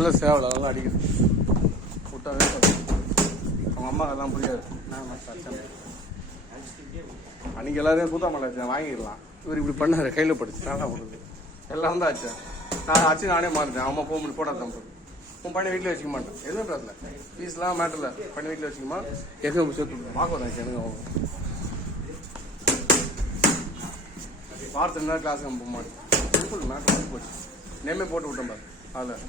நல்ல சேவலை நல்லா அடிக்குது விட்டாவே அவங்க அம்மா அதெல்லாம் புரியாது. அன்னைக்கு எல்லாரையும் கூத்தாமலை வாங்கிடலாம். இவர் இப்படி பண்ணாரு, கையில் படுச்சு நல்லா போடுது எல்லாம் தான் ஆச்சு. நான் ஆச்சு நானே மாறிட்டேன். அம்மா போக முடியும் போட்டா தான் போடுது. உன் பண்ணி வீட்டில் வச்சுக்க மாட்டேன், எதுவும் பிரச்சனை ஃபீஸ்லாம் மேட்டரில் பண்ணி வீட்டில் வச்சுக்கமா எதுவும் சேர்த்து பார்க்க வந்தாச்சு எனக்கு. அவங்க வாரத்தில் என்ன கிளாஸுக்கு நம்ம போக மாட்டேன். சிம்பிள் மேட்டர் போச்சு. நேமே போட்டு விட்டேன் பாரு அதில்.